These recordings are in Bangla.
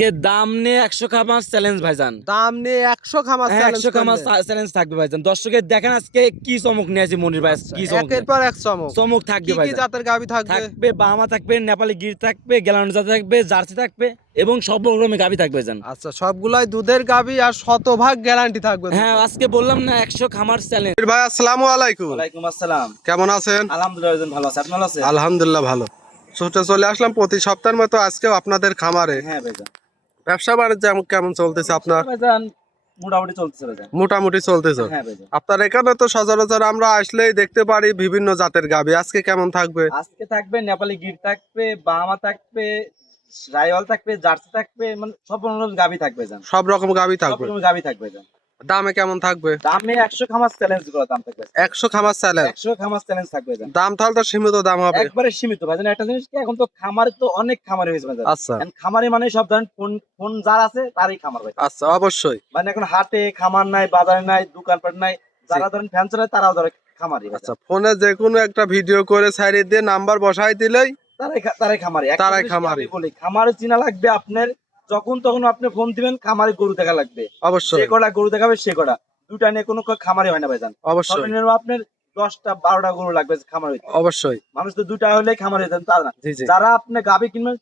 কে দাম নিয়ে 100 খামার চ্যালেঞ্জ ভাইজান। দাম নিয়ে 100 খামার হ্যাঁ, চ্যালেঞ্জ 100 খামার চ্যালেঞ্জ থাকবে ভাইজান। দর্শকের দেখেন আজকে কি চমক নিয়ে আসি মনির ভাই, কি চমক একের পর এক চমক। চমক থাকবে কি কি ভাইজান। জাতের গাভী থাকবে? থাকবে বাহামা থাকবে, নেপালি গির থাকবে, গ্যালান্ড জাত থাকবে, জার্সি থাকবে এবং সব রকমের গাভী থাকবে ভাইজান। আচ্ছা, সবগুলাই দুধের গাভী আর শতভাগ গ্যারান্টি থাকবে। হ্যাঁ, আজকে বললাম না 100 খামার চ্যালেঞ্জ। ভাই আসসালামু আলাইকুম। ওয়ালাইকুম আসসালাম। কেমন আছেন? আলহামদুলিল্লাহ ভাইজান, ভালো আছি। আপনি ভালো আছেন? আলহামদুলিল্লাহ ভালো। ছুটে চলে আসলাম প্রতি সপ্তাহের মতো আজকেও আপনাদের খামারে। হ্যাঁ ভাইজান। ব্যবসা বাণিজ্য কেমন চলতেছে আপনার? ভাইজান মোটামুটি চলতেছে ভাইজান। মোটামুটি চলতেছে। হ্যাঁ ভাইজান। আপনার এখানে তো সচরাচর আমরা আসলেই দেখতে পারি বিভিন্ন জাতের গাভী। আজকে কেমন থাকবে? আজকে থাকবে নেপালি গির থাকবে, বাহামা থাকবে, রাইওয়াল থাকবে, জার্সি থাকবে, মানে সব রকমের গাভী থাকবে ভাইজান। সব রকম গাভী সব থাকবে। রকমের গাভী থাকবে ভাইজান। দামে কেমন থাকবে? দামে 100 খামার চ্যালেঞ্জ করা দাম থাকবে। 100 খামার চ্যালেঞ্জ। 100 খামার চ্যালেঞ্জ থাকবে ভাইজান। দাম তাহলে তো সীমিত দাম হবে। একবারে সীমিত ভাইজান। একটা জিনিস কি, এখন তো খামারে তো অনেক খামারে হয়েছে ভাইজান। আচ্ছা এখন খামারে মানে সব ধরেন ফোন যার আছে তারই খামার ভাই। আচ্ছা, অবশ্যই। মানে এখন হাটে খামার নাই, বাজারে নাই, দোকানপাট নাই, যারা ধরেন ফ্যান চালায় তারাও ধরে খামারি। আচ্ছা, ফোনে যে কোনো একটা ভিডিও করে সাইড দিয়ে নাম্বার বসাই দিলেই তারাই খামারি। তারাই খামারি। আমি বলি খামারে চিনা লাগবে আপনার, যখন তখন আপনি ফোন দিবেন, খামারে গরু দেখা লাগবে। অবশ্যই। সে কটা গরু দেখাবে, সে কটা দুটা নিয়ে কোনো খামারি হয় না ভাইজান। অবশ্যই। সর্বনিম্ন আপনার 10টা 12টা গরু লাগবে খামার হইতে। অবশ্যই। মানুষ তো দুটা হলে খামার হয়ে যান, তা না। জি জি। যারা আপনি গাভী কিনবেন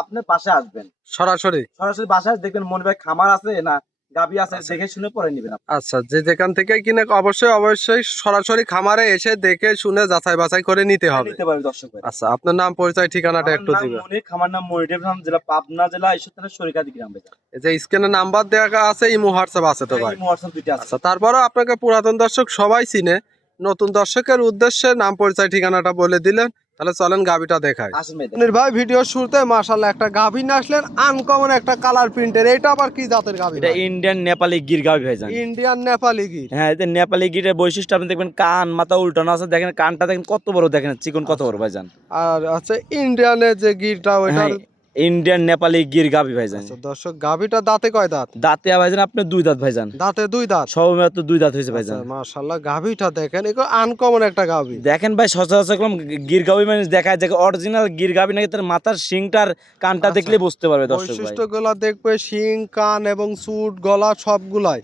আপনার পাশে আসবেন, সরাসরি সরাসরি বাসায় দেখবেন মনে ভাই খামার আছে না গাভী আছে, দেখে শুনে পরে নিবেন আপনি। আচ্ছা, যে যেখান থেকে কিনে অবশ্যই অবশ্যই সরাসরি খামারে এসে দেখে শুনে যাচাই বাছাই করে নিতে হবে। নিতে পারবে দর্শক ভাই। আচ্ছা, আপনার নাম পরিচয় ঠিকানাটা একটু আমার নাম দিবেন। মনির, খামার নাম মনির, জেলা পাবনা জেলা, ঈশ্বর থানা সরিকাদি গ্রাম ভাইজান। এই যে স্ক্রিনে নাম্বার দেওয়া আছে, ইমো হোয়াটসঅ্যাপ আছে তো ভাই? এই হোয়াটসঅ্যাপ দুইটা আছে। আচ্ছা, তারপরেও আপনাকে পুরাতন দর্শক সবাই চিনে, নতুন দর্শকের উদ্দেশ্যে নাম পরিচয় ঠিকানাটা বলে দিলেন, তাহলে চলেন গাভীটা দেখাই। আসেন ভাই। মনির ভাই, ভিডিও শুরুতে মাশাআল্লাহ একটা গাভী নিয়ে আসলেন, আনকমন একটা কালার প্রিন্টের। এটা আবার কি জাতের গাভী? এটা ইন্ডিয়ান নেপালি গির গাভী ভাইজান। ইন্ডিয়ান নেপালি গির। হ্যাঁ, এটা নেপালি গিরের বৈশিষ্ট্য আপনি দেখবেন, কান মাথা উল্টানো আছে, দেখেন কানটা দেখেন কত বড়, দেখেন চিকন কত বড় ভাইজান। আর আচ্ছা, ইন্ডিয়ানের যে গিরটা ওইটার? ইন্ডিয়ান নেপালি গির গাভী ভাইজান। আচ্ছা দর্শক, গাভীটা দাঁতে কয় দাঁত? দাঁতে ভাইজান আপনার 2 দাঁত ভাইজান। দাঁতে 2 দাঁত। সবেমাত্র 2 দাঁত হয়েছে ভাইজান। আচ্ছা, মাশাআল্লাহ গাভীটা দেখেন, এগুলো আনকমন একটা গাভী। দেখেন ভাই, সচরাচর গির গাভী মানে দেখায় যে অরিজিনাল গির গাভী নাকি, তার মাথার শিংটার কানটা আচ্ছা, দেখলে বুঝতে পারবে দর্শক ভাই। বৈশিষ্ট্যগুলো দেখবে, শিং, কান এবং চুট, গলা সবগুলাই।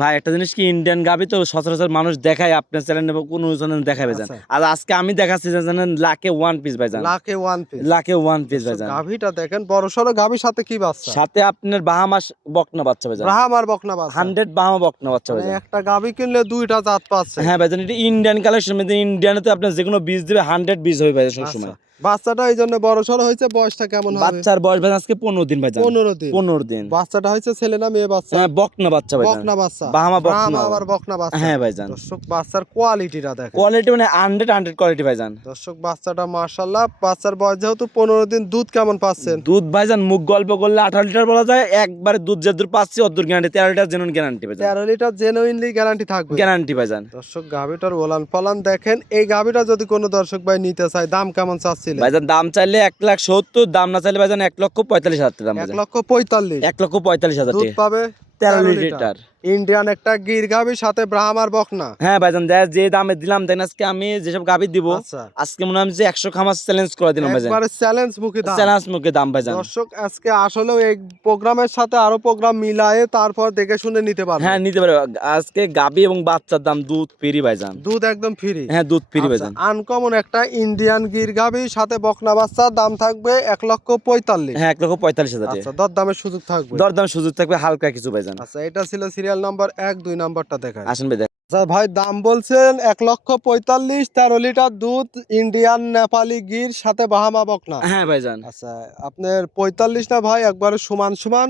ভাই একটা জিনিস কি, ইন্ডিয়ান গাভী তো সচরাচর মানুষ দেখায়, আপনার চ্যানেল এবং কোন চ্যানেল দেখাবে ভাইজান। আচ্ছা। আর আজকে আমি দেখাচ্ছি যে জানেন, লাখে 1 পিস ভাইজান। লাখে 1 পিস। লাখে 1 পিস ভাইজান। গাভীটা দেখেন, বড় সরো গাভীর সাথে কি বাচ্চা? সাথে আপনার বাহামা বকনা বাচ্চা ভাইজান। ব্রাহ্ম আর বকনা বাচ্চা। 100 বাহামা বকনা বাচ্চা মানে ভাইজান। একটা গাভী কিনলে 2টা জাত পাচ্ছে। হ্যাঁ ভাইজান, এটা ইন্ডিয়ান কালেকশন, মানে ইন্ডিয়ানেতে আপনি যে কোনো বীজ দিবে 100 বীজ হবে ভাইজান সব সময়। বাচ্চাটা এই জন্য বড় সরো হয়েছে। বয়সটা কেমন হবে? বাচ্চার বয়স ভাইজান আজকে 15 দিন ভাইজান। 15 দিন। 15 দিন। বাচ্চাটা হয়েছে ছেলে না মেয়ে বাচ্চা? হ্যাঁ, বকনা বাচ্চা ভাইজান। বকনা বাচ্চা। বাহামা বকনা। আবার বকনা বাচ্চা। হ্যাঁ ভাইজান। দর্শক, বাচ্চার কোয়ালিটিটা দেখেন। কোয়ালিটি মানে 100 কোয়ালিটি ভাইজান। দর্শক, বাচ্চাটা মাশাআল্লাহ, বাচ্চার বয়স যেহেতু 15 দিন, দুধ কেমন পাচ্ছেন? দুধ ভাইজান মুখ গল্প করলে 18 লিটার বলা যায়। একবারে দুধ যে দূর পাচ্ছি অদূর গ্যারান্টি, 13 লিটার জেনুইন গ্যারান্টি ভাইজান। 13 লিটার জেনুইনলি গ্যারান্টি থাকবে। গ্যারান্টি ভাইজান। দর্শক, গাভীটার ওলান পালান দেখেন। এই গাভীটা যদি কোনো দর্শক ভাই নিতে চায়, দাম কেমন চাচ্ছিলেন? ভাইজান দাম চাইলে 1,70,000, দাম না চাইলে ভাইজান 1,45,000 দাম ভাইজান। 1,45,000। 1,45,000 দুধ পাবে 13 লিটার। ইন্ডিয়ান একটা গির গাভীর সাথে ব্রাহ্ম আর বকনা। হ্যাঁ ভাইজান, যে দামে দিলাম দেন, আজকে আমি যেসব গাভী দিব, আচ্ছা, আজকে মনে হয় যে 100 খামার চ্যালেঞ্জ করে দিলাম ভাইজান। একবারে চ্যালেঞ্জ মুখী দাম। চ্যালেঞ্জ মুখে দাম ভাইজান। দর্শক, আজকে আসলে এই প্রোগ্রামের সাথে আরো প্রোগ্রাম মিলায়ে তারপর দেখে শুনে নিতে পারবে। হ্যাঁ, নিতে পারবে। আজকে গাভী এবং বাচ্চার দাম দুধ ফ্রি ভাইজান। দুধ একদম ফ্রি। হ্যাঁ, দুধ ফ্রি ভাইজান। আনকমন একটা ইন্ডিয়ান গির গাভীর সাথে বকনা বাচ্চার দাম থাকবে 1,45,000। হ্যাঁ, 1,45,000। আচ্ছা, দরদামের সুযোগ থাকবে। দরদাম সুযোগ থাকবে হালকা কিছু ভাইজান। আচ্ছা, এটা ছিল সিরিয়াল নাম্বার 1, 2 নাম্বারটা দেখায়। আসেন ভাই। আচ্ছা ভাই, দাম বলছেন 1,45,000, 13 লিটার দুধ, ইন্ডিয়ান নেপালি গির সাথে বাহামা বকনা। হ্যাঁ ভাইজান। আচ্ছা, আপনার 45 না ভাই, একবারে সমান সমান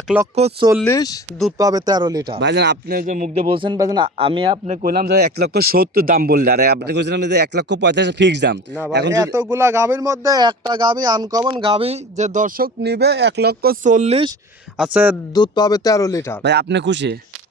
1,40,000, দুধ পাবে 13 লিটার। ভাইজান আপনি যে মুখ দিয়ে বলছেন ভাইজান, আমি আপনি কইলাম যে 1,70,000 দাম বললে, আর আপনি কইছিলাম যে 1,45,000 ফিক্স দাম। না ভাই, এখন এতগুলা গাভীর মধ্যে একটা গাভী আনকমন গাভী, যে দর্শক নিবে 1,40,000। আচ্ছা, দুধ পাবে 13 লিটার। ভাই আপনি খুশি?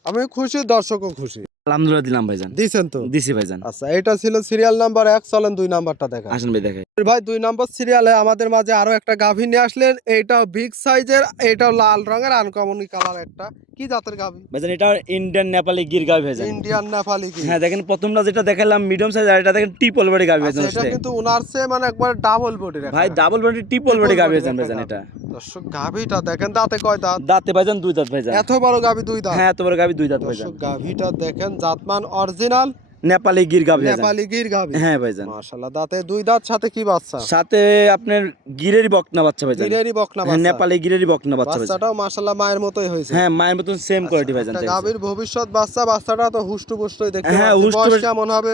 আমি খুশি, দর্শকও খুশি। আলহামদুলিল্লাহ দিলাম ভাইজান, দিছেন তো? দিছি ভাইজান। আচ্ছা, এটা ছিল সিরিয়াল নাম্বার 1, চলেন 2 নাম্বারটা দেখা। আসেন ভাই দেখাই। ভাই 2 নম্বর সিরিয়ালে আমাদের মাঝে আরো একটা গাভী নিয়ে আসলেন, এইটাও বিগ সাইজের, এইটাও লাল রঙের আনকমন কালার একটা, কি জাতের গাভী? ভাইজান এটা ইন্ডিয়ান নেপালি গির গাভি ভাইজান। ইন্ডিয়ান নেপালি কি? হ্যাঁ দেখেন প্রথমটা যেটা দেখালাম মিডিয়াম সাইজ, আর এটা দেখেন ট্রিপল বডি গাভি আচ্ছা, ভাইজান। এটা কিন্তু উনার চেয়ে মানে একবার ডাবল বডির ভাই ডাবল বডি ট্রিপল বডি গাভি ভাইজান ভাইজান এটা। দর্শক গাভীটা দেখেন, দাঁতে কয় দাঁত? দাঁতে ভাইজান 2 দাঁত ভাইজান। এত বড় গাভী 2 দাঁত? হ্যাঁ এত বড় গাভি 2 দাঁত ভাইজান। দর্শক গাভীটা দেখেন, জাতমান অরিজিনাল নেপালি গির গাভি ভাইজান। নেপালি গির গাভী। হ্যাঁ ভাইজান। মাশাআল্লাহ, দাঁতে 2 দাঁত, সাথে কি বাচ্চা? সাথে আপনার গিরেরই বকনা বাচ্চা ভাইজান। গিরেরই বকনা হ্যাঁ বাচ্চা? নেপালি গিরেরই বকনা বাচ্চা ভাইজান। বাচ্চাটাও মাশাআল্লাহ মায়ের মতোই হয়েছে। হ্যাঁ মায়ের মতন সেম কোয়ালিটি ভাইজান। একটা গাভীর ভবিষ্যৎ বাচ্চা, বাচ্চাটা তো হুষ্টু পুষ্টই দেখতে হ্যাঁ, পাচ্ছি। হুষ্টু বয়স পুষ্ট। কেমন হবে?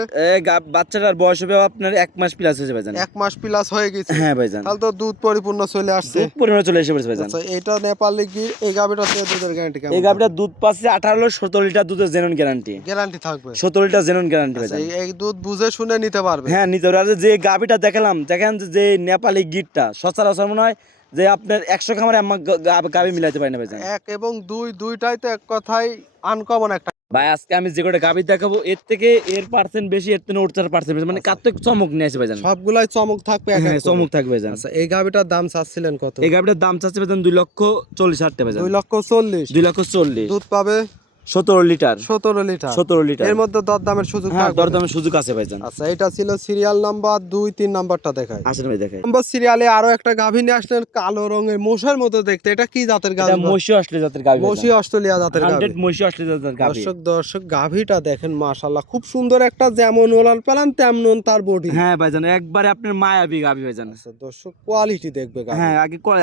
বাচ্চাটার বয়স হবে আপনার 1 মাস প্লাস হয়েছে ভাইজান। 1 মাস প্লাস হয়ে গেছে। হ্যাঁ ভাইজান। তাহলে তো দুধ পরিপূর্ণ চলে আসছে। দুধ পরিমাণে চলে এসে পড়েছে ভাইজান। আচ্ছা, এটা নেপালি গির, এই গাভীটা থেকে দুধের গ্যারান্টি কেমন? এই গাভীটা দুধ পাচ্ছে 18-17 লিটার দুধের জেনুইন গ্যারান্টি। গ্যারান্টি থাকবে? 17 লিটার জেনুইন গ্যারান্টি আচ্ছা, ভাইজান। এই দুধ বুঝে শুনে নিতে পারবে? হ্যাঁ নিতে পারে। আর যে গাভীটা দেখালাম, দেখেন যে নেপালি গিরটা সচরাচর মনে হয় যে আপনার 100 খামারে আমার গাভী মিলাইতে পারি না ভাইজান। 1 এবং 2 দুইটাই তো এক কথায় আনকমন একটা। ভাই আজকে আমি যে কটা গাভী দেখাবো এর থেকে এর পার্সেন্ট বেশি, এর থেকে 80% বেশি, মানে কার্তিক চমক নিয়ে আসে ভাইজান। সবগুলাই চমক থাকবে এক হ্যাঁ এক করে। চমক থাকবে ভাইজান। আচ্ছা, এই গাভীটার দাম চাচ্ছিলেন কত? এই গাভীটার দাম চাচ্ছে ভাইজান 2,40,000 টাকা ভাইজান। 2,40,000? 2,40,000। দুধ পাবে 17 লিটার। 17 লিটার? 17 লিটার। এর মধ্যে দরদামের সুযোগ হ্যাঁ থাকবে? দরদামের সুযোগ আছে ভাইজান। আচ্ছা, এটা ছিল সিরিয়াল নাম্বার 2, 3 নাম্বারটা দেখাই। আসেন ভাই দেখাই। নাম্বার সিরিয়ালে আরো একটা গাভী নিয়ে আসলেন, কালো রঙের মোষের মতো দেখতে, এটা কি জাতের এটা গাভী? মসি অস্ট্রেলিয়া জাতের গাভী। মসি অস্ট্রেলিয়া জাতের গাভী। 100 মসি অস্ট্রেলিয়া জাতের গাভী। দর্শক গাভীটা দেখেন, মাশাআল্লাহ খুব সুন্দর একটা, যেমন ওলান পালান তেমন তার বডি। হ্যাঁ ভাইজান একবারে আপনার মায়াবী গাভী ভাইজান। আচ্ছা, দর্শক কোয়ালিটি দেখবে গাভী। হ্যাঁ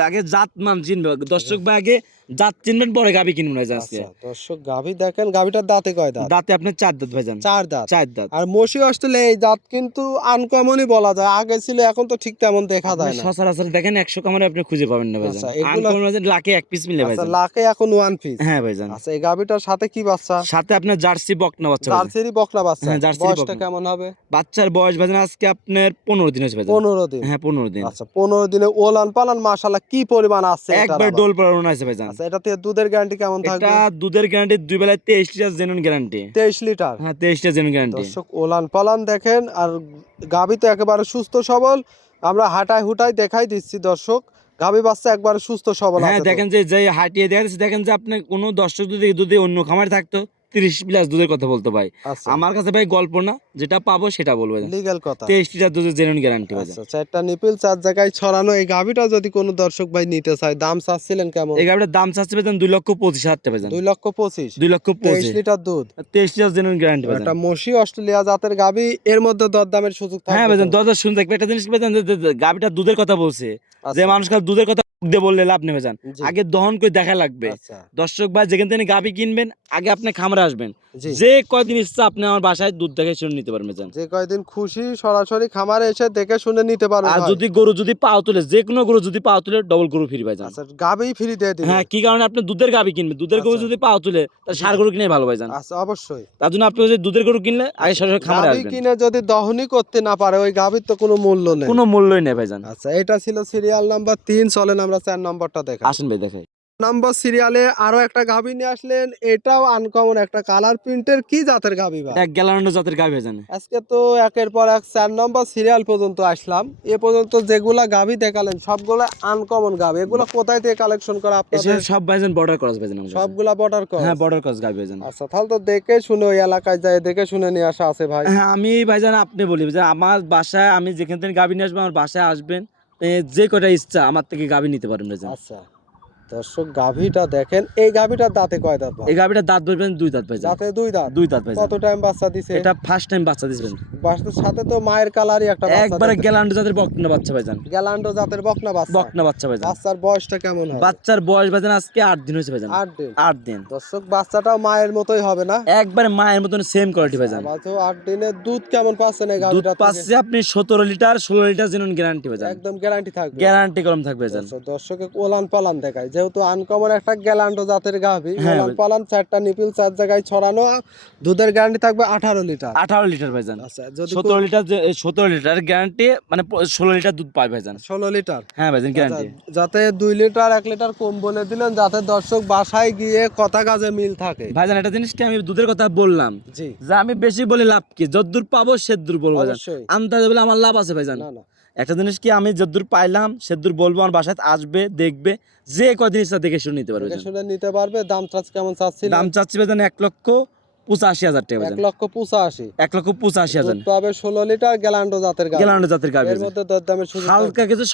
আগে জাত মান চিনবে দর্শক ভাই, আগে জাত চিনবেন পরে গাভী কিনবেন ভাইজান। আজকে আচ্ছা, দর্শক গাভী দেখেন, গাভীটার দাঁতে কয় দাঁত? দাঁতে আপনার 4 দাঁত ভাইজান। 4 দাঁত? 4 দাঁত। আর মসি অস্ট্রেলিয়া এই জাত কিন্তু আনকমনই বলা যায়, আগে ছিল, এখন তো ঠিক তেমন দেখা যায় না। সচরাচর দেখেন 100 খামারে আপনি খুঁজে পাবেন না ভাইজান। আচ্ছা, এগুলো আনকমন ভাইজান লাখে 1 পিস মিলে আচ্ছা, ভাইজান। লাখে এখন 1 পিস? হ্যাঁ ভাইজান। আচ্ছা, এই গাভীটার সাথে কি বাচ্চা? সাথে আপনার জার্সি বকনা বাচ্চা ভাইজান। জার্সিরই বকনা বাচ্চা? হ্যাঁ, জার্সিরই বয়সটা বকনা। কেমন হবে? বাচ্চার বয়স ভাইজান আজকে আপনার 15 দিন হয়েছে ভাইজান। 15 দিন? হ্যাঁ 15 দিন। আচ্ছা, 15 দিনে ওলান পালান মাশাআল্লাহ কি পরিমাণ আছে এটার একবার আবার? ডোল পড়ানো আছে ভাইজান। আচ্ছা, এটা থেকে দুধের গ্যারান্টি কেমন থাকবে? এটা দুধের গ্যারান্টি 2 বেলায় 23 লিটার জেনুইন গ্যারান্টি। 23 লিটার? হ্যাঁ 23 লিটার জেনুইন গ্যারান্টি। দর্শক ওলান পালান দেখেন, আর গাভী তো একেবারে সুস্থ সবল, আমরা হাঁটাই হুটাই দেখাই দিচ্ছি দর্শক, গাভী বাচ্চা একবারে সুস্থ সবল হ্যাঁ আছে তো? দেখেন যে হাটিয়ে দেখাচ্ছে, দেখেন যে আপনি কোনো দর্শক যদি অন্য খামারে থাকতো 30 প্লাস দুধের কথা বলতো ভাই, আচ্ছা, আমার কাছে ভাই গল্প না, যেটা পাবো সেটা বলবো। লিগ্যাল কথা। 23 লিটার দুধের জেনুইন গ্যারান্টি ভাই। আচ্ছা, 4টা নিপিল 4 জায়গায় ছড়ানো, এই গাভীটা যদি কোনো দর্শক ভাই নিতে চায়, দাম চাচ্ছিলেন কেমন? এই গাড়িটার দাম চাচ্ছে ভাই 2,25,000 টাকা ভাই। 2,25,000? 2,25,000। 23 লিটার দুধ? 23 লিটার জেনুইন গ্যারান্টি ভাই। এটা মসি অস্ট্রেলিয়া জাতের গাভী, এর মধ্যে দরদামের সুযোগ থাকবে? হ্যাঁ ভাই তো? দরদার শুনে থাকবে একটা জিনিস ভাই, গাড়িটা দুধের কথা বলছে, আচ্ছা, যে মানুষ খালি দুধের কথা দিয়ে বললে লাভ নেই ভাইজান, জি। আগে দহন করে দেখা লাগবে। আচ্ছা, দর্শক ভাই যেখান থেকে গাভী কিনবেন আগে আপনি খামারে আসবেন, জি। যে কয়দিন ইচ্ছা আপনি আমার বাসায় দুধ দেখে শুনে নিতে পারবেন ভাইজান। যে কয়দিন খুশি সরাসরি খামারে এসে দেখে শুনে নিতে পারবেন আর ভাই। যদি গরু যদি পাও তুলে, যে কোনো গরু যদি পাও তুলে ডবল গরু ফ্রি ভাইজান। আচ্ছা, গাভী ফ্রি দিয়ে দিবেন? হ্যাঁ কি কারণে আপনি দুধের গাভী কিনবেন, দুধের গরু আচ্ছা। যদি পাও তুলে তার ষাঁড় গরু কিনে ভালো ভাইজান। আচ্ছা, অবশ্যই। তার জন্য আপনি যদি দুধের গরু কিনলে আগে সরাসরি খামারে গাভী আসবেন, কিনে যদি দহনই করতে না পারে, ওই গাভীর তো কোনো মূল্য নেই। কোনো মূল্যই নেই ভাইজান। আচ্ছা, এটা ছিল সিরিয়াল নাম্বার 3, চলেন আমরা 4 নাম্বারটা দেখাই। আসেন ভাই দেখাই। নাম্বার সিরিয়ালে আরো একটা গাভী নিয়ে আসলেন, এটাও আনকমন একটা কালার প্রিন্টের, কি জাতের গাভী ভাই? এক গ্যালান্ড জাতের গাভী ভাইজান। আজকে তো একের পর এক 4 নম্বর সিরিয়াল পর্যন্ত আসলাম, এ পর্যন্ত যেগুলা গাভী দেখালেন সবগুলা আনকমন গাভী, এগুলা কোথায় থেকে কালেকশন করা এসে আপনাদের? সব ভাইজান বর্ডার ক্রস ভাইজান আমাদের। সবগুলা বর্ডার ক্রস? হ্যাঁ বর্ডার ক্রস গাভী ভাইজান। আচ্ছা, তাহলে তো দেখে শুনে ওই এলাকায় যায় দেখে শুনে নিয়ে আসা আছে ভাই। হ্যাঁ আমি ভাইজান আপনি বলি যে আমার বাসায় আমি যেখান থেকে গাভী নিয়ে আসবো আমার বাসায় আসবেন, যে কটা ইচ্ছা আমার থেকে গাভী নিতে পারবেন ভাইজান। আচ্ছা, দর্শক গাভীটা দেখেন, এই গাভীটার দাঁতে কয় দাঁত ভাই? এই গাভীটার দাঁত ধরবেন 2 দাঁত ভাইজান। দাঁতে 2 দাঁত? 2 দাঁত ভাইজান। কত টাইম বাচ্চা দিছে? এটা ফার্স্ট টাইম বাচ্চা দিবেন। বাচ্চার সাথে তো মায়ের কালারই একটা বাচ্চা একবারে দিছে। গ্যালান্ড জাতের বকনা বাচ্চা ভাইজান। গ্যালান্ডো জাতের বকনা বাচ্চা? বকনা বাচ্চা ভাইজান। বাচ্চার বয়সটা কেমন হবে? বাচ্চার বয়স ভাইজান আজকে 8 দিন হয়েছে ভাইজান। 8 দিন? 8 দিন। দর্শক বাচ্চাটাও মায়ের মতোই হবে না? একবারে মায়ের মতন সেম কোয়ালিটি ভাইজান। আবার তো 8 দিনে দুধ কেমন পাচ্ছেন এই দুধ গাভীটা থেকে? পাচ্ছে আপনি 17 লিটার 16 লিটার জেনুইন গ্যারান্টি ভাইজান। একদম গ্যারান্টি থাকবে? গ্যারান্টি কলম থাকবে ভাইজান। দর্শকে ওলান পালান দেখায়, যে যেহেতু আনকমন একটা গ্যালান্ডো জাতের গাভী, হ্যাঁ ওলান পালান 4টা নিপিল 4 জায়গায় ছড়ানো, দুধের গ্যারান্টি থাকবে 18 লিটার। 18 লিটার ভাইজান। আচ্ছা, যদি 17 লিটার 17 লিটার গ্যারান্টি, মানে 16 লিটার দুধ পায় ভাইজান। 16 লিটার, হ্যাঁ ভাইজান গ্যারান্টি। যাতে 2 লিটার 1 লিটার কম বলে দিলেন, যাতে দর্শক বাসায় গিয়ে কথা কাজে মিল থাকে। ভাইজান একটা জিনিস কি আমি দুধের কথা বললাম, জি, যে আমি বেশি বলে লাভ কি, যদ্দূর পাবো সেদ্দূর বলবো ভাইজান। অবশ্যই। আন্দাজে বলে আমার লাভ আছে ভাইজান। না না, একটা জিনিস কি, আমি যদ্দূর পাইলাম সেদ্দূর বলবো, আমার বাসায় আসবে দেখবে, যে কদিন ইচ্ছা দেখে শুনে নিতে পারবে দেখে ভাইজান। শুনে নিতে পারবে। দাম চার্জ কেমন চাচ্ছিলেন? দাম চাচ্ছি ভাইজান 1,85,000 টাকা 1 ভাইজান। লক্ষ 85। 1,85,000 দুধ পাবে 16 লিটার, গ্যালান্ডো জাতের গাভী। গ্যালান্ডো জাতের গাভী এর ভাইজান। মধ্যে দরদামের সুযোগ থাকবে। হালকা কিছু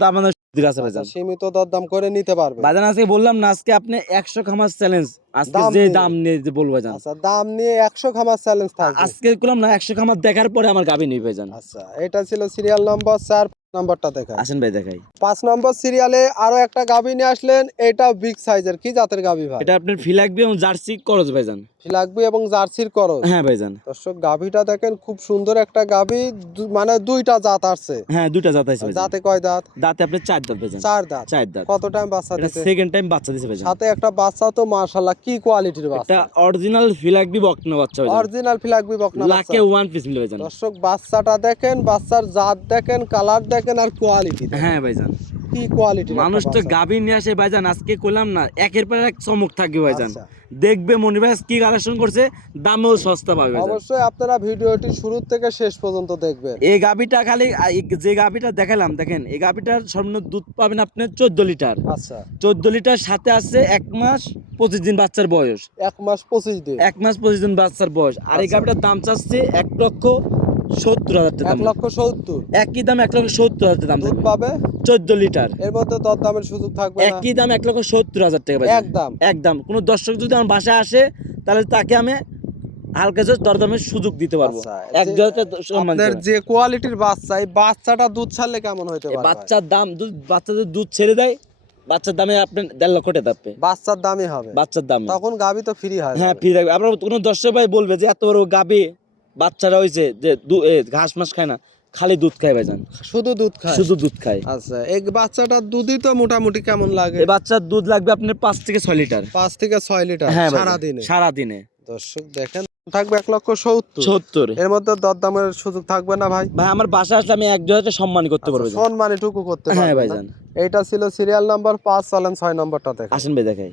দাম মানে সুবিধা আছে আচ্ছা, ভাইজান। সীমিত দরদাম করে নিতে পারবে। ভাইজান আজকে বললাম না, আজকে আপনি 100 খামার চ্যালেঞ্জ, আজকে দাম যে নিয়ে। দাম নিয়ে যে বলবো ভাইজান। আচ্ছা, দাম নিয়ে 100 খামার চ্যালেঞ্জ থাকবে। আজকে বললাম না 100 খামার দেখার পরে আমার গাভী নেই ভাইজান। আচ্ছা, এটা ছিল সিরিয়াল নাম্বার 4 নাম্বারটা দেখাই। আসেন ভাই দেখাই। 5 নম্বর সিরিয়ালে আরো একটা গাভী নিয়ে আসলেন, এটাও বিগ সাইজের। কি জাতের গাভী ভাই? এটা আপনার ফিলাকবি এবং জার্সি করজ ভাইজান। ফিলাকবি এবং জার্সির করজ। হ্যাঁ ভাইজান। দর্শক, গাভীটা দেখেন, খুব সুন্দর একটা গাভী, মানে 2টা জাত আসছে। হ্যাঁ দুইটা জাত আছে ভাইজান। দাঁতে কয় দাঁত? দাঁতে আপনার 4 দাঁত ভাইজান। 4 দাঁত। 4 দাঁত। কত টাইম বাচ্চা এটা দিতে? সেকেন্ড টাইম বাচ্চা দিছে ভাইজান। সাথে একটা বাচ্চা, তো মাশাআল্লাহ কি কোয়ালিটির এটা বাচ্চা। অরিজিনাল ফিলাকবি বকনা বাচ্চা ভাইজান। অরিজিনাল ফিলাকবি বকনা বাচ্চা। লাখে 1 পিস মিলে ভাইজান। দর্শক, বাচ্চাটা দেখেন, বাচ্চার জাত দেখেন, কালার দেখেন, আর কোয়ালিটি হ্যাঁ ভাইজান। কি কোয়ালিটি। মানুষ তো গাভী নিয়ে আসে ভাইজান, আজকে কইলাম না একের পর এক চমক থাকবে ভাইজান। আচ্ছা। দেখবে মনির ভাই কি কালেকশন করছে, দামেও সস্তা পাবে ভাইজান। অবশ্যই আপনারা ভিডিওটি শুরু থেকে শেষ পর্যন্ত দেখবেন। এই গাভীটা খালি যে গাভীটা দেখালাম, দেখেন এই গাভীটার সর্বনিম্ন দুধ পাবেন আপনি 14 লিটার। আচ্ছা, 14 লিটার, সাথে আছে 1 মাস 25 দিন বাচ্চার বয়স। 1 মাস 25 দিন। 1 মাস 25 দিন বাচ্চার বয়স। আর এই আচ্ছা। গাভীটার দাম চাচ্ছে 1,70,000 টাকা। 1,70,000। একই দাম 1,70,000 টাকা দাম দুধ থাকবে। পাবে 14 লিটার। এর মধ্যে দরদামের সুযোগ থাকবে না? একই দাম 1,70,000 টাকা ভাইজান। একদম। একদম। কোন দর্শক যদি আমার বাসায় আসে, তাহলে তাকে আমি হালকা কিছু দরদামের সুযোগ দিতে পারবো। আচ্ছা, এক যে- জায়গাতে সম্মান আপনার দিতে পারবো। যে কোয়ালিটির বাচ্চা, এই বাচ্চাটা দুধ ছাড়লে কেমন হইতে এই পারে? বাচ্চার দাম বাচ্চাদের দুধ ছেড়ে দেয়, বাচ্চার দামে আপনি 1.5 লক্ষ টাকা থাকবে। বাচ্চার দামই হবে। বাচ্চার দাম তখন গাভী তো ফ্রি হয়। হ্যাঁ ফ্রি থাকবে। আপনার কোনো দর্শক ভাই বলবে যে এত বড় গাভী বাচ্চারা হয়েছে যে ঘাস মাস খায় না, খালি দুধ খায় ভাইজান, শুধু দুধ খায়। শুধু দুধ খায়। আচ্ছা, এই বাচ্চাটার দুধই তো মোটামুটি কেমন লাগে? এই বাচ্চার দুধ লাগবে আপনার 5 থেকে 6 লিটার। 5 থেকে 6 লিটার হ্যাঁ সারা দিনে। সারাদিনে। দর্শক দেখেন, থাকবে 1,70,000। 70। এর মধ্যে দরদামের সুযোগ থাকবে না ভাই? ভাই আমার বাসা আসলে আমি 1,000 সম্মান করতে পারবো ভাইজান। সম্মানিটুকু করতে হ্যাঁ পারবেন ভাইজান। না? এইটা ছিল সিরিয়াল নাম্বার 5, চলেন 6 নম্বরটা দেখেন। আসেন ভাই দেখাই।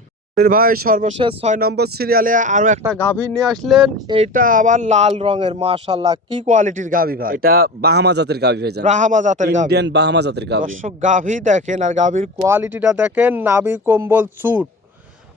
ভাই সর্বশেষ 6 নম্বর সিরিয়ালে আরো একটা গাভী নিয়ে আসলেন, এইটা আবার লাল রঙের। মাশাআল্লাহ, কি কোয়ালিটির গাভী ভাই? এটা বাহামা জাতের গাভী ভাইজান। ব্রাহ্মা জাতের গাভী। ইন্ডিয়ান বাহামা জাতের গাভী। দর্শক, গাভী দেখেন আর গাভীর কোয়ালিটিটা দেখেন, নাভি কম্বল চুট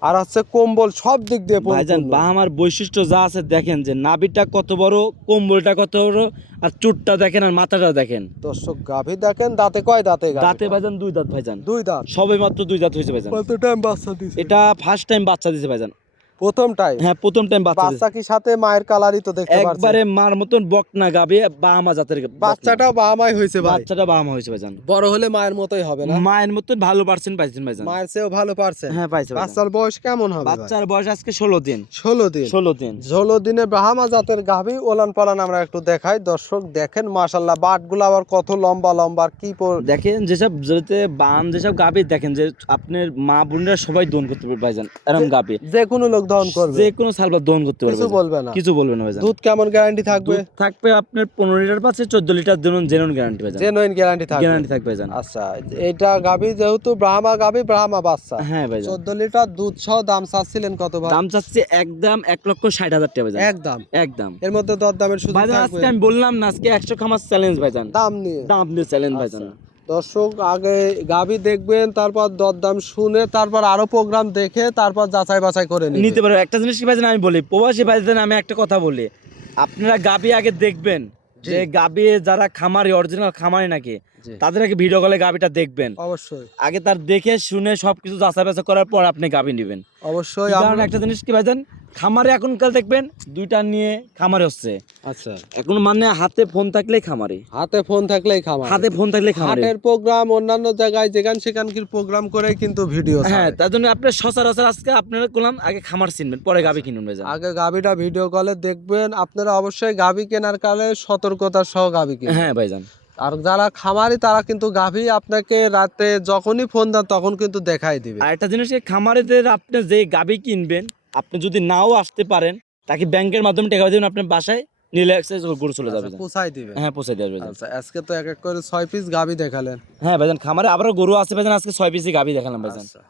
আর হচ্ছে কম্বল সব দিক দিয়ে ভাইজান পরিপূর্ণ। বাহামার বৈশিষ্ট্য যা আছে দেখেন, যে নাভিটা কত বড়, কম্বলটা কত বড়, আর চুটটা দেখেন, আর মাথাটা দেখেন। দর্শক, গাভী দেখেন, দাঁতে কয় দাঁতে? দাঁতে ভাইজান 2 দাঁত ভাইজান। 2 দাঁত। সবে মাত্র 2 দাঁত হয়েছে ভাইজান। কত টাইম বাচ্চা দিছে? এটা ফার্স্ট টাইম বাচ্চা দিছে ভাইজান। প্রথম টাইম। হ্যাঁ প্রথম টাইম বাচ্চা দিছে। বাচ্চা কি সাথে মায়ের কালারই তো দেখতে পাচ্ছেন। একবারে মার মতন বকনা গাভী, বাহামা জাতের বকনা। বাচ্চাটাও বাবাই হয়েছে ভাই। বাচ্চাটা বাহামা হয়েছে ভাইজান। বড় হলে মায়ের মতোই হবে না? মায়ের মতন ভালো পার্সেন্ট পাইছেন ভাইজান। মায়ের চেয়েও ভালো পারছে। হ্যাঁ পাইছে ভাইজান। বাচ্চার বয়স কেমন হবে ভাই? বাচ্চার বয়স আজকে 16 দিন। 16 দিন। 16 দিন। 16 দিনে ব্রাহ্মা জাতের গাভী ওলান পালান আমরা একটু দেখাই। দর্শক দেখেন, মাশাআল্লাহ, বাটগুলো আবার কত লম্বা লম্বা, আর কি দেখেন যেসব যেসব গাভী দেখেন, যে আপনার মা বোনরা সবাই দোন করতে পারবে ভাইজান, এরকম গাভী যে কোনো লোক দহন করবে, যে কোনো সালবার দোন করতে পারবে কিছু ভাইজান। বলবে না। কিছু বলবে না ভাইজান। দুধ কেমন গ্যারান্টি থাকবে? দুধ থাকবে আপনার 15 লিটার পাচ্ছে, 14 লিটার জেনুইন গ্যারান্টি ভাইজান। জেনুইন গ্যারান্টি থাকবে। গ্যারান্টি থাকবে ভাইজান। আচ্ছা, এটা গাভী যেহেতু ব্রাহ্মা গাভী, ব্রাহ্মা বাচ্চা। হ্যাঁ ভাইজান। 14 লিটার দুধ সহ দাম চাচ্ছিলেন কত ভাই? দাম চাচ্ছে একদম 1,60,000 টাকা ভাইজান। একদম। একদম। এর মধ্যে দরদামের সুযোগ ভাইজান থাকবে? আজকে আমি বললাম না, আজকে 100 খামার চ্যালেঞ্জ ভাইজান। দাম নিয়ে। দাম দিয়ে চ্যালেঞ্জ ভাইজান। দর্শক, আগে গাভী দেখবেন, তারপর দরদাম শুনে, তারপর আরো প্রোগ্রাম দেখে, তারপর যাচাই বাছাই করে নিতে পারবে। একটা জিনিস কি ভাইজান আমি বলি, প্রবাসী ভাইজান আমি একটা কথা বলি, আপনারা গাভী আগে দেখবেন, যে গাভী যারা খামারি, অরিজিনাল খামারি নাকি, তাদের আগে ভিডিও কলে গাভীটা দেখবেন। অবশ্যই আগে তার দেখে শুনে সবকিছু যাচাই বাছাই করার পর আপনি গাভী নেবেন। অবশ্যই। কারণ একটা জিনিস কি ভাইজান, খামারে এখনকার দেখবেন 2টা নিয়ে খামারে হচ্ছে। আচ্ছা, এখন মানে হাতে ফোন থাকলেই খামারে, হাতে ফোন থাকলেই খামার, হাতে ফোন থাকলেই খামারে। হাটের প্রোগ্রাম, অন্যান্য জায়গায় যেখান সেখান কি প্রোগ্রাম করে কিন্তু ভিডিও। হ্যাঁ, তার জন্য আপনার সচরাচর আজকে আপনারা করলাম আগে খামার চিনবেন, পরে গাভী কিনুন ভাইজান। আগে গাভীটা ভিডিও কলে দেখবেন। আপনারা অবশ্যই গাভী কেনার কালে সতর্কতার সহ গাভী কিনবেন। হ্যাঁ ভাইজান। আর যারা খামারি তারা কিন্তু গাভী আপনাকে রাতে যখনই ফোন দেন তখন কিন্তু দেখাই দিবে। আর একটা জিনিস, খামারিদের আপনি যে গাভী কিনবেন, আপনি যদি নাও আসতে পারেন, তাকে ব্যাংকের মাধ্যমে টাকা দিবেন, আপনার বাসায় নিলে গরু চলে যাবে। পোষাই দিবে। হ্যাঁ, পৌঁছে দেবে। আচ্ছা, আজকে তো এক এক করে 6 পিস গাভী দেখালেন। হ্যাঁ ভাইজান, খামারে আবারও গরু আছে ভাইজান, আজকে 6 পিসি গাভী দেখালাম ভাইজান। আচ্ছা।